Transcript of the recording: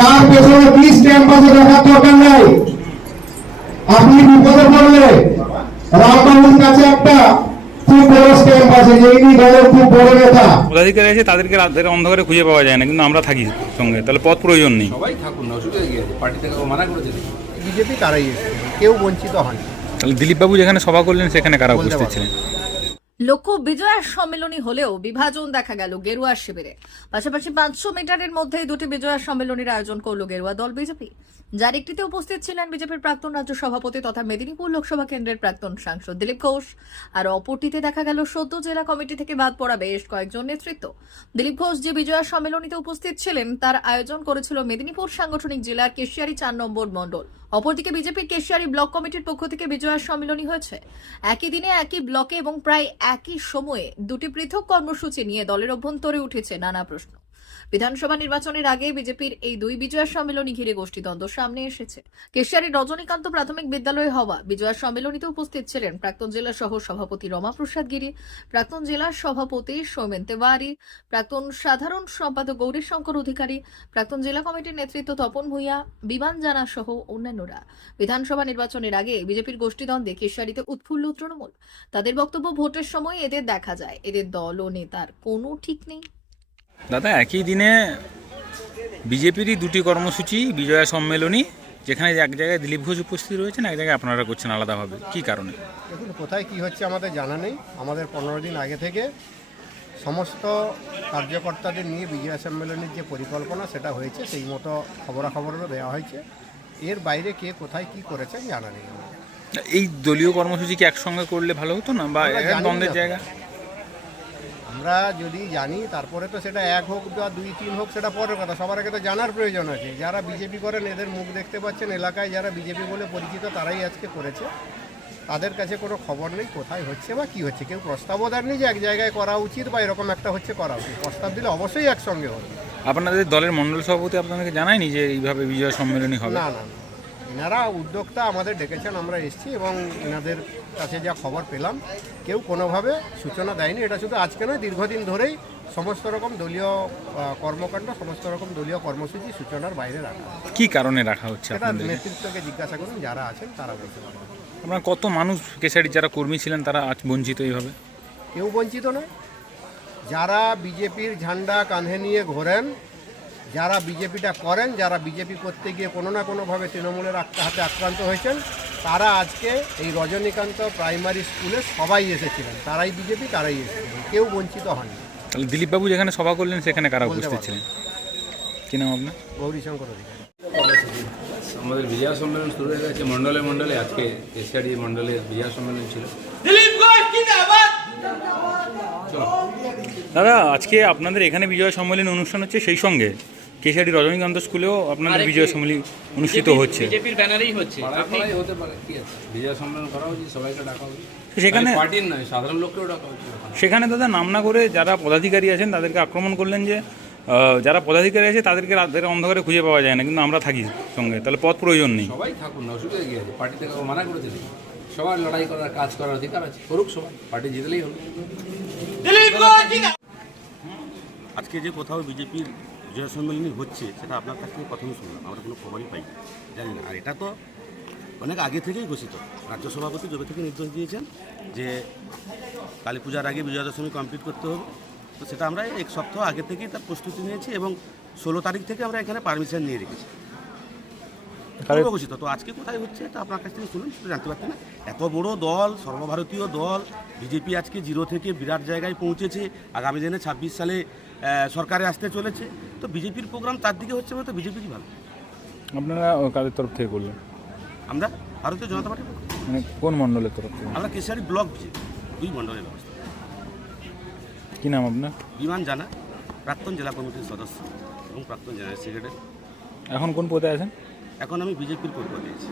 তার পেছনে কি স্ট্যাম্প আছে দেখার দরকার নাই। আপনি বিপদে পড়লে রামবাবুর কাছে একটা আছে তাদেরকে রাতের অন্ধকারে খুঁজে পাওয়া যায় না কিন্তু আমরা থাকি সঙ্গে। তাহলে পথ প্রয়োজন নেই। সবাই থাকুন অসুবিধা কি? আছে পার্টি থেকে মানা করেছে নাকি? বিজেপি তারাই কেউ বঞ্চিত হয়নি তাহলে দিলীপবাবু যেখানে সভা করলেন সেখানে কারা বলতে উপস্থিত ছিলেন? লক্ষ্য বিজয়ার সম্মেলনী হলেও বিভাজন দেখা গেল গেরুয়া শিবিরে। পাশাপাশি পাঁচশো মিটারের মধ্যে দুটি বিজয়া সম্মেলনীর আয়োজন করল গেরুয়া দল বিজেপি। যার একটিতে উপস্থিত ছিলেন বিজেপির প্রাক্তন রাজ্য সভাপতি তথা মেদিনীপুর লোকসভা কেন্দ্রের প্রাক্তন সাংসদ দিলীপ ঘোষ। আর অপরটিতে দেখা গেল সদ্য জেলা কমিটি থেকে বাদ পড়া বেশ কয়েকজন নেতৃত্ব। দিলীপ ঘোষ যে বিজয়া সম্মেলনীতে উপস্থিত ছিলেন, তার আয়োজন করেছিল মেদিনীপুর সাংগঠনিক জেলার কেশিয়ারি চার নম্বর মণ্ডল। অপরদিকে বিজেপির কেশিয়ারি ব্লক কমিটির পক্ষ থেকে বিজয়া সম্মেলনী হয়েছে। একই দিনে একই ব্লকে এবং প্রায় একই সময়ে দুটি পৃথক কর্মসূচি নিয়ে দলের অভ্যন্তরে উঠেছে নানা প্রশ্ন। বিধানসভা নির্বাচনের আগে বিজেপির এই দুই বিজয়া সম্মেলনী ঘিরে গোষ্ঠীদ্বন্দ্ব সামনে এসেছে। কেশিয়ারির রজনীকান্ত প্রাথমিক বিদ্যালয়ে হওয়া বিজয়া সম্মেলনীতে উপস্থিত ছিলেন প্রাক্তন জেলা সহ সভাপতি রমা প্রসাদ গিরি, প্রাক্তন জেলা সভাপতি সৌমেন তেওয়ারি, প্রাক্তন সাধারণ সম্পাদক গৌরীশঙ্কর অধিকারী, প্রাক্তন জেলা কমিটির নেতৃত্ব তপন ভূঁইয়া, বিমান জানা সহ অন্যান্যরা। বিধানসভা নির্বাচনের আগে বিজেপির গোষ্ঠীদ্বন্দ্বে কেশিয়ারিতে উৎফুল্ল তৃণমূল। তাদের বক্তব্য ভোটের সময় এদের দেখা যায়। এদের দল ও নেতার কোনো ঠিক নেই। দাদা একই দিনে বিজেপিরই দুটি কর্মসূচি বিজয়া সম্মেলনী যেখানে এক জায়গায় দিলীপ ঘোষ উপস্থিত রয়েছেন এক জায়গায় আপনারা করছেন আলাদাভাবে। কি কারণে? দেখুন কোথায় কি হচ্ছে আমাদের জানা নেই। আমাদের পনেরো দিন আগে থেকে সমস্ত কার্যকর্তাদের নিয়ে বিজয় সম্মেলনের যে পরিকল্পনা সেটা হয়েছে সেই মতো খবরাখবরও দেওয়া হয়েছে। এর বাইরে কে কোথায় কি করেছেন জানা নেই এই দলীয় কর্মসূচি কি একসঙ্গে করলে ভালো হতো না? বা দ্বন্দ্বের জায়গা? আমরা যদি জানি তারপরে তো সেটা এক হোক বা দুই তিন হোক সেটা পরের কথা। সবার আগে তো জানার প্রয়োজন আছে। যারা বিজেপি করেন এদের মুখ দেখতে পাচ্ছেন এলাকায় যারা বিজেপি বলে পরিচিত তারাই আজকে করেছে। তাদের কাছে কোনো খবর নেই কোথায় হচ্ছে বা কি হচ্ছে। কেউ প্রস্তাবও দেননি যে এক জায়গায় করা উচিত বা এরকম একটা হচ্ছে করা উচিত। প্রস্তাব দিলে অবশ্যই একসঙ্গে হবে। আপনাদের দলের মণ্ডল সভাপতি আপনাদেরকে জানায়নি যে এইভাবে বিজয় সম্মেলনী হবে? না না এনারা উদ্যোক্তা আমাদের ডেকেছেন আমরা এসেছি এবং এনাদের কাছে যা খবর পেলাম কেউ কোনোভাবে সূচনা দেয়নি। এটা শুধু আজকে নয় দীর্ঘদিন ধরেই সমস্ত রকম দলীয় কর্মকাণ্ড সমস্ত রকম দলীয় কর্মসূচি সূচনার বাইরে রাখা কি কারণে রাখা হচ্ছে আপনাদের? নেতৃত্বকে জিজ্ঞাসা করুন যারা আছেন তারা বলতে পারবেন আপনার কত মানুষ কেশারির যারা কর্মী ছিলেন তারা আজ বঞ্চিত এইভাবে? কেউ বঞ্চিত নয়। যারা বিজেপির ঝান্ডা কাঁধে নিয়ে ঘোরেন যারা বিজেপিটা করেন যারা বিজেপি করতে গিয়ে কোনো না কোনোভাবে তৃণমূলের হাতে আক্রান্ত হয়েছেন তারা আজকে এই রজনীকান্ত প্রাইমারি স্কুলে সবাই এসেছিলেন। তারাই বিজেপি তারাই এসেছিলেন। কেউ বঞ্চিত হননি। তাহলে দিলীপবাবু যেখানে সভা করলেন সেখানে কারা বলতে উপস্থিত ছিলেন? কি নাম আপনার? গৌরীশঙ্কর অধিকারী। আমাদের বিজয়া সম্মেলন শুরু হয়ে গেছে মণ্ডলে মণ্ডলে। আজকে এসআরডি মণ্ডলে বিজয়া সম্মেলন ছিল। চলো। দাদা আজকে আপনাদের এখানে বিজয় সম্মেলনী অনুষ্ঠান হচ্ছে সেই সঙ্গে। কেশারি রজনীকান্ত স্কুলেও আপনাদের বিজয় সম্মেলনী অনুষ্ঠিত হচ্ছে। বিজেপির ব্যানারেই হচ্ছে। আপনি হতে পারে কি আছে? বিজয়া সম্মেলন করা উচিত সবাইকে ডাকা উচিত সেখানে পার্টির নয় সাধারণ লোককেও ডাকা উচিত সেখানে দাদা নাম না করে যারা পদাধিকারী আছেন তাদেরকে আক্রমণ করলেন যে যারা পদাধিকারী আছে তাদেরকে রাতের অন্ধকারে খুঁজে পাওয়া যায় না কিন্তু আমরা থাকি সঙ্গে। তাহলে পথ প্রয়োজন নেই। সবাই থাকুন না অসুবিধা কি আছে? পার্টি থেকে মানা করেছে নাকি? সবার লড়াই করার কাজ করার অধিকার আছে। করুক সবাই পার্টি জিতলেই হলো আজকে যে কোথাও বিজেপির বিজয় সম্মেলনী হচ্ছে, সেটা আপনার কাছ থেকে প্রথমে শুনলাম। আমরা কোনো খবরই পাই জানি না। আর এটা তো অনেক আগে থেকেই ঘোষিত। রাজ্য সভাপতি যবে থেকে নির্দেশ দিয়েছেন যে কালী পূজার আগে বিজয়া দশমী কমপ্লিট করতে হবে। তো সেটা আমরা এক সপ্তাহ আগে থেকেই তার প্রস্তুতি নিয়েছি এবং ষোলো তারিখ থেকে আমরা এখানে পারমিশন নিয়ে রেখেছি। ঘোষিত। তো আজকে কোথায় হচ্ছে? এটা আপনার কাছ থেকে শুনুন সেটা জানতে পারছি না। এত বড় দল সর্বভারতীয় দল বিজেপি আজকে জিরো থেকে বিরাট জায়গায় পৌঁছেছে। আগামী দিনে ছাব্বিশ সালে সরকারে আসতে চলেছে। তো বিজেপির প্রোগ্রাম তার দিকে হচ্ছে মানে তো বিজেপিরই ভালো আপনারা কাদের তরফ থেকে করলেন? আমরা? ভারতীয় জনতা পার্টি মানে কোন মণ্ডলের তরফ থেকে? আমরা কেশিয়ারি ব্লক বিজেপি দুই মণ্ডলের ব্যবস্থা। কি নাম আপনার? বিমান জানা প্রাক্তন জেলা কমিটির সদস্য এবং প্রাক্তন জেনারেল সেক্রেটারি। এখন কোন পদে আছেন? এখন আমি বিজেপির পক্ষ দিয়েছি।